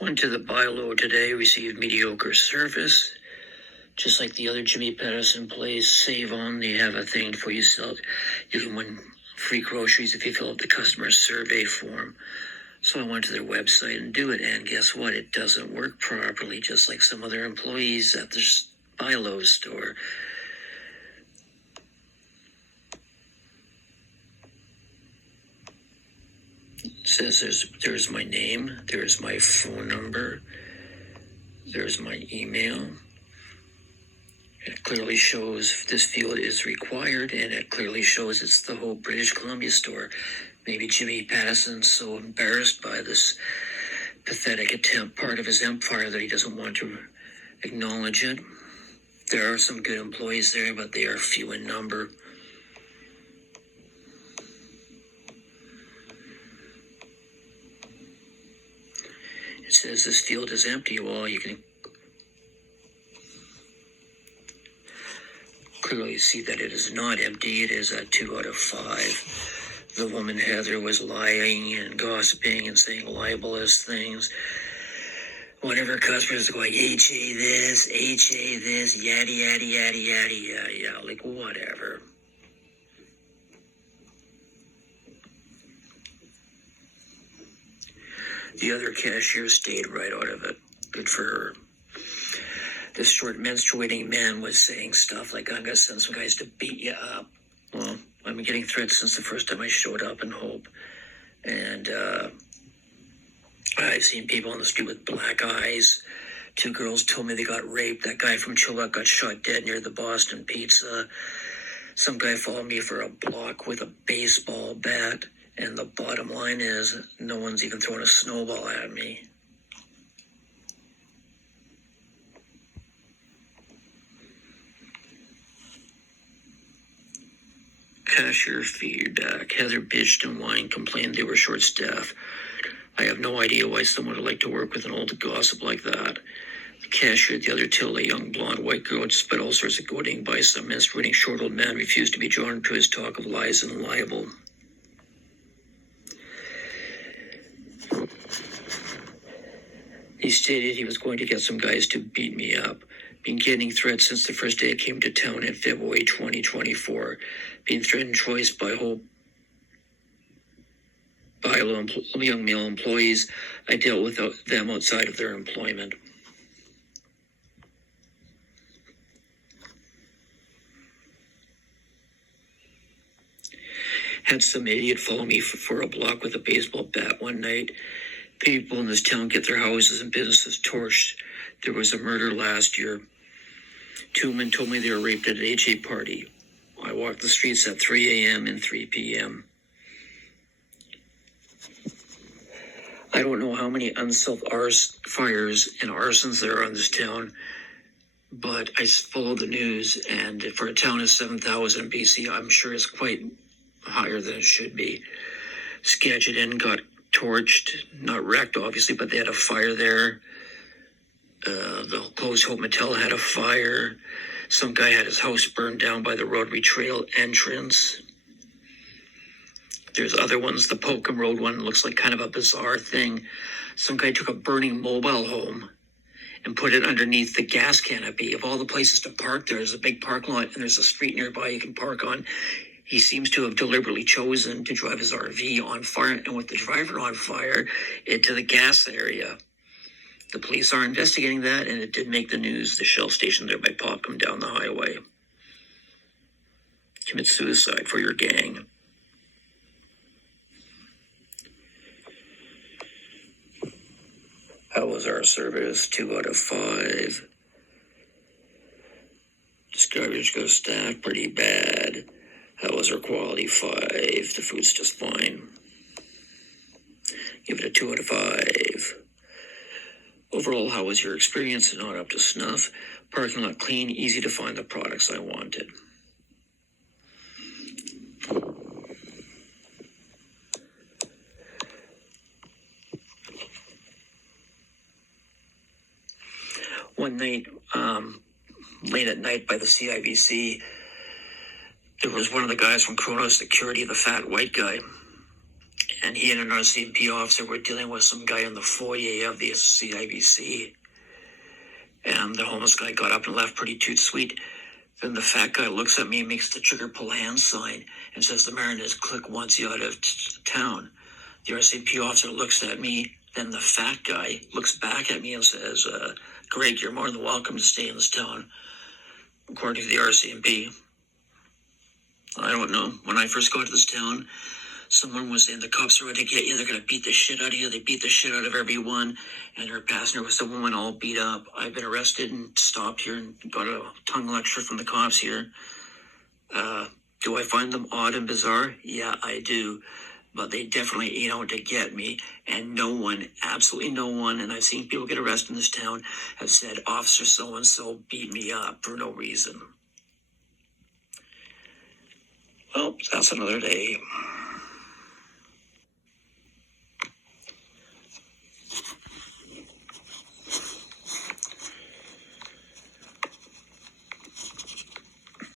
Went to the buy-low today, received mediocre service. Just like the other Jimmy Patterson place, Save On, they have a thing for you. You can win free groceries if you fill out the customer survey form. So I went to their website and do it, and guess what? It doesn't work properly, just like some other employees at the buy-low store. It says there's my name, there's my phone number, there's my email. It clearly shows this field is required, and it clearly shows it's the whole British Columbia store. Maybe Jimmy Patterson's so embarrassed by this pathetic attempt, part of his empire, that he doesn't want to acknowledge it. There are some good employees there, but they are few in number. It says this field is empty. Well, you can clearly see that it is not empty. It is a 2 out of 5. The woman Heather was lying and gossiping and saying libelous things. One of her customers was going, HA this, yada, yada, yada, yada, yada, yada, like whatever. The other cashier stayed right out of it. Good for her. This short menstruating man was saying stuff like, I'm going to send some guys to beat you up. Well, I've been getting threats since the first time I showed up in Hope. And I've seen people on the street with black eyes. 2 girls told me they got raped. That guy from Chilliwack got shot dead near the Boston Pizza. Some guy followed me for a block with a baseball bat. And the bottom line is, no one's even throwing a snowball at me. Cashier feedback. Heather bitched and whined, complained they were short-staffed. I have no idea why someone would like to work with an old gossip like that. The cashier at the other till, a young blonde white girl, despite all sorts of goading by some menstruating short old man, refused to be drawn into his talk of lies and libel. He stated he was going to get some guys to beat me up. Been getting threats since the first day I came to town in February 2024. Being threatened twice by young male employees. I dealt with them outside of their employment. Had some idiot follow me for a block with a baseball bat one night. People in this town get their houses and businesses torched. There was a murder last year. 2 men told me they were raped at an HA party. I walked the streets at 3 a.m. and 3 p.m. I don't know how many unsolved fires and arsons there are in this town, but I follow the news, and for a town of 7,000 BC, I'm sure it's quite higher than it should be. Skagit Inn got torched, not wrecked obviously, but they had a fire there. The closed Hope Motel had a fire. Some guy had his house burned down by the Rotary Trail entrance. There's other ones. The Pokem Road one looks like kind of a bizarre thing. Some guy took a burning mobile home and put it underneath the gas canopy. Of all the places to park, there's a big parking lot and there's a street nearby you can park on. He seems to have deliberately chosen to drive his RV on fire, and with the driver on fire, into the gas area. The police are investigating that, and it did make the news. The Shell station there by Popham down the highway. Commit suicide for your gang. How was our service? 2 out of 5. Garbage goes staff, pretty bad. How was our quality? 5. The food's just fine. Give it a 2 out of 5. Overall, how was your experience? Not up to snuff. Parking lot clean, easy to find the products I wanted. One night, late at night by the CIBC, there was one of the guys from Chronos Security, the fat white guy, and he and an RCMP officer were dealing with some guy in the foyer of the CIBC. And the homeless guy got up and left pretty toot sweet. Then the fat guy looks at me, makes the trigger pull hand sign, and says the Mariners click wants you out of town. The RCMP officer looks at me. Then the fat guy looks back at me and says, Greg, you're more than welcome to stay in this town, according to the RCMP. I don't know. When I first got to this town, someone was saying the cops are out to get you. They're going to beat the shit out of you. They beat the shit out of everyone. And her passenger was a woman all beat up. I've been arrested and stopped here and got a tongue lecture from the cops here. Do I find them odd and bizarre? Yeah, I do. But they definitely ain't out to get me. And no one, absolutely no one, and I've seen people get arrested in this town, have said, Officer so-and-so beat me up for no reason. Well, that's another day.